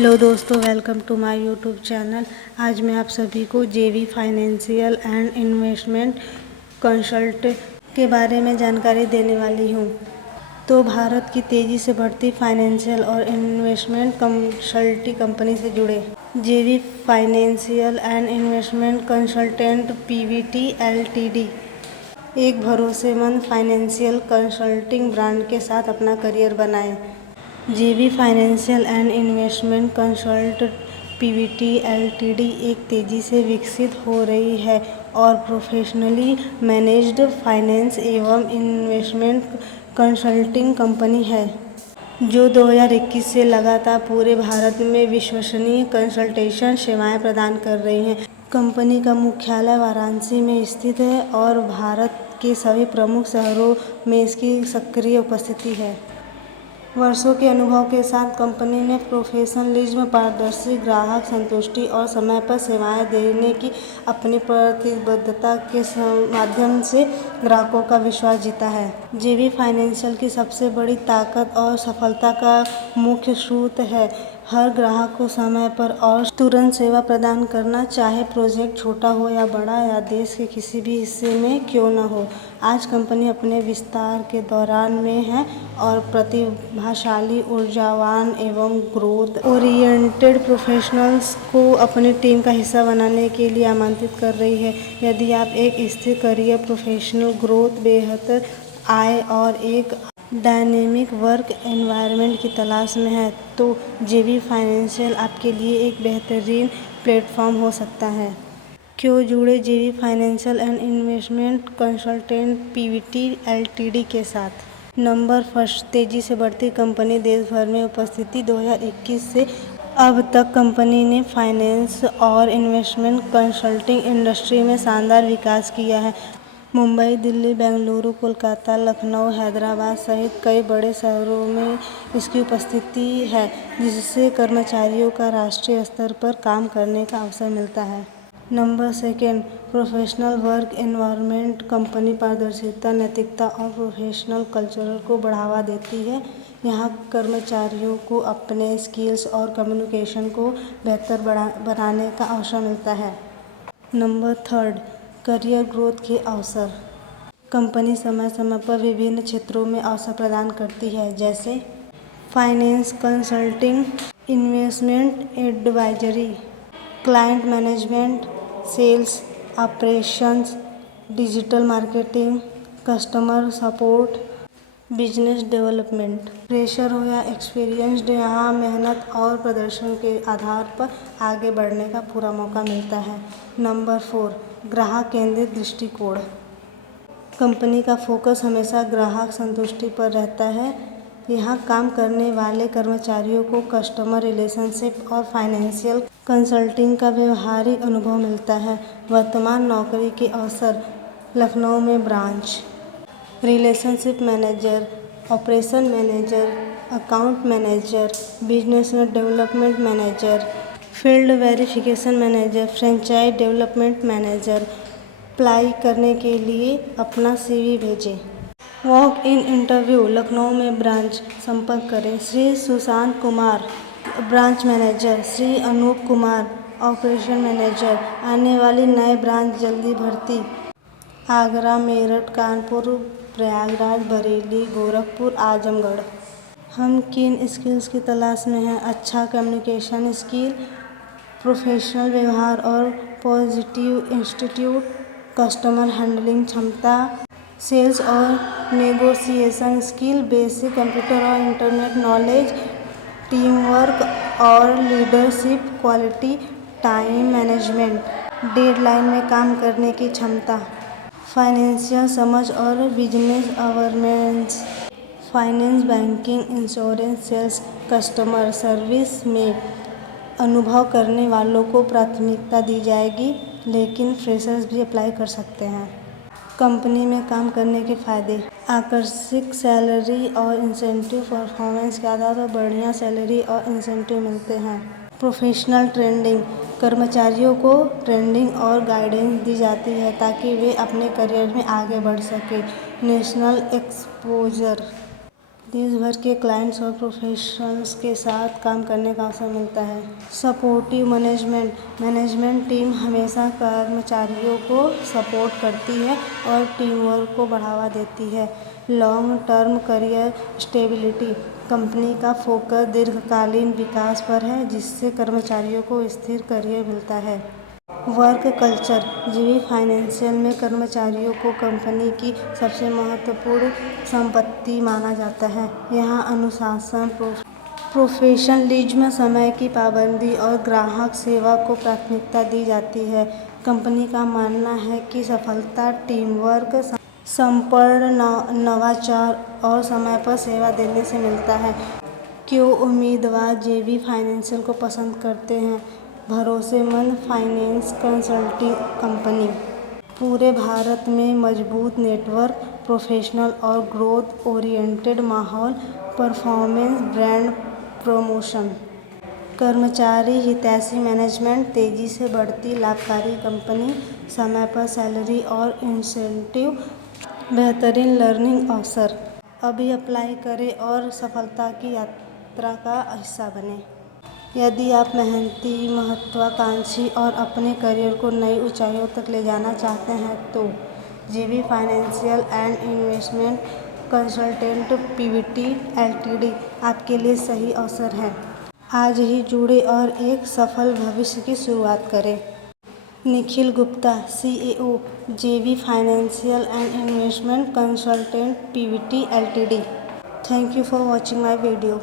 Hello दोस्तों, welcome to my YouTube channel. आज मैं आप सभी को जेवी फाइनेंशियल एंड इन्वेस्टमेंट कंसल्ट के बारे में जानकारी देने वाली हूँ। तो भारत की तेज़ी से बढ़ती फाइनेंशियल और इन्वेस्टमेंट कंसल्टिंग कंपनी से जुड़े। जेवी financial and investment consultant Pvt LTD एक भरोसेमंद फाइनेंशियल कंसल्टिंग ब्रांड के साथ अपना करियर बनाएं। जेवी financial and investment consult Pvt LTD एक तेज़ी से विकसित हो रही है और प्रोफेशनली मैनेज्ड फाइनेंस एवं इन्वेस्टमेंट कंसल्टिंग कंपनी है जो 2021 से लगातार पूरे भारत में विश्वसनीय कंसल्टेशन सेवाएं प्रदान कर रही है। कंपनी का मुख्यालय वाराणसी में स्थित है और भारत के सभी प्रमुख शहरों में इसकी सक्रिय उपस्थिति है। वर्षों के अनुभव के साथ कंपनी ने प्रोफेशनलिज्म, पारदर्शी ग्राहक संतुष्टि और समय पर सेवाएं देने की अपनी प्रतिबद्धता के माध्यम से ग्राहकों का विश्वास जीता है। जेवी फाइनेंशियल की सबसे बड़ी ताकत और सफलता का मुख्य स्रोत है हर ग्राहक को समय पर और तुरंत सेवा प्रदान करना, चाहे प्रोजेक्ट छोटा हो या बड़ा या देश के किसी भी हिस्से में क्यों न हो। आज कंपनी अपने विस्तार के दौरान में है और प्रतिभाशाली, ऊर्जावान एवं ग्रोथ ओरिएंटेड प्रोफेशनल्स को अपनी टीम का हिस्सा बनाने के लिए आमंत्रित कर रही है। यदि आप एक स्थिर करियर, प्रोफेशनल ग्रोथ, बेहतर आय और एक डायनेमिक वर्क एनवायरनमेंट की तलाश में है तो जेवी फाइनेंशियल आपके लिए एक बेहतरीन प्लेटफॉर्म हो सकता है। क्यों जुड़े जेवी financial and investment consultant Pvt LTD के साथ। नंबर फर्स्ट, तेजी से बढ़ती कंपनी। देश भर में उपस्थिति। 2021 से अब तक कंपनी ने फाइनेंस और इन्वेस्टमेंट कंसल्टिंग इंडस्ट्री में शानदार विकास किया है। मुंबई, दिल्ली, बेंगलुरु, कोलकाता, लखनऊ, हैदराबाद सहित कई बड़े शहरों में इसकी उपस्थिति है, जिससे कर्मचारियों का राष्ट्रीय स्तर पर काम करने का अवसर मिलता है। Number second, professional work environment. Company पारदर्शिता, नैतिकता और प्रोफेशनल कल्चर को बढ़ावा देती है। यहाँ कर्मचारियों को अपने स्किल्स और कम्युनिकेशन को बेहतर बनाने का अवसर मिलता है। नंबर थर्ड, करियर ग्रोथ के अवसर। कंपनी समय समय पर विभिन्न क्षेत्रों में अवसर प्रदान करती है, जैसे finance consulting, investment advisory, client management, sales, operations, digital marketing, customer support, business development. Fresher हो या एक्सपीरियंस्ड, यहाँ मेहनत और प्रदर्शन के आधार पर आगे बढ़ने का पूरा मौका मिलता है। नंबर फोर, ग्राहक केंद्रित दृष्टिकोण। कंपनी का फोकस हमेशा ग्राहक संतुष्टि पर रहता है। यहाँ काम करने वाले कर्मचारियों को कस्टमर रिलेशनशिप और फाइनेंशियल कंसल्टिंग का व्यवहारिक अनुभव मिलता है। वर्तमान नौकरी के अवसर। लखनऊ में branch relationship manager, operation manager, account manager, business development manager, field verification manager, franchise development manager. Apply करने के लिए अपना CV भेजें। Walk in interview. लखनऊ में ब्रांच। संपर्क करें Shri Sushant Kumar, branch manager, Shri Anoop Kumar, operation manager. आने वाली नए ब्रांच जल्दी भर्ती। आगरा, मेरठ, कानपुर, प्रयागराज, बरेली, गोरखपुर, आजमगढ़। हम किन स्किल्स की तलाश में हैं। अच्छा कम्युनिकेशन स्किल, प्रोफेशनल व्यवहार और पॉजिटिव एटीट्यूड, कस्टमर हैंडलिंग क्षमता, सेल्स और नेगोशिएशन स्किल, बेसिक कंप्यूटर और इंटरनेट नॉलेज, टीम वर्क और leadership quality, time management, deadline में काम करने की क्षमता, फाइनेंशियल समझ और business awareness. Finance, banking, insurance, sales, customer service में अनुभव करने वालों को प्राथमिकता दी जाएगी, लेकिन फ्रेशर्स भी अप्लाई कर सकते हैं। कंपनी में काम करने के फायदे। आकर्षक सैलरी और इंसेंटिव। परफॉर्मेंस के आधार पर बढ़िया सैलरी और इंसेंटिव मिलते हैं। Professional training. कर्मचारियों को ट्रेनिंग और गाइडेंस दी जाती है ताकि वे अपने करियर में आगे बढ़ सकें। National exposure. देश भर के क्लाइंट्स और प्रोफेशनल्स के साथ काम करने का अवसर मिलता है। सपोर्टिव मैनेजमेंट टीम हमेशा कर्मचारियों को सपोर्ट करती है और टीम वर्क को बढ़ावा देती है। Long term career stability, company का फोकस दीर्घकालीन विकास पर है, जिससे कर्मचारियों को स्थिर करियर मिलता है। वर्क कल्चर, जीवी फाइनेंशियल में कर्मचारियों को कंपनी की सबसे महत्वपूर्ण संपत्ति माना जाता है। यहाँ अनुशासन, प्रोफेशनलिज्म, समय की पाबंदी और ग्राहक सेवा को प्राथमिकता दी जाती है। कंपनी का मानना है कि सफलता टीम वर्क, समर्पण, नवाचार और समय पर सेवा देने से मिलता है। क्यों उम्मीदवार जेवी फाइनेंशियल को पसंद करते हैं? भरोसेमंद फाइनेंस कंसल्टिंग कंपनी, पूरे भारत में मजबूत नेटवर्क, प्रोफेशनल और ग्रोथ ओरिएंटेड माहौल, परफॉर्मेंस ब्रांड प्रमोशन, कर्मचारी हितैषी मैनेजमेंट, तेजी से बढ़ती लाभकारी कंपनी, समय पर सैलरी और इंसेंटिव, बेहतरीन लर्निंग अवसर। अभी अप्लाई करें और सफलता की यात्रा का हिस्सा बनें। यदि आप मेहनती, महत्वाकांक्षी और अपने करियर को नई ऊंचाइयों तक ले जाना चाहते हैं तो जेवी financial and investment consultant Pvt LTD आपके लिए सही अवसर है। आज ही जुड़े और एक सफल भविष्य की शुरुआत करें। निखिल गुप्ता, CEO, जेवी financial and investment consultant Pvt LTD. Thank you for watching my video.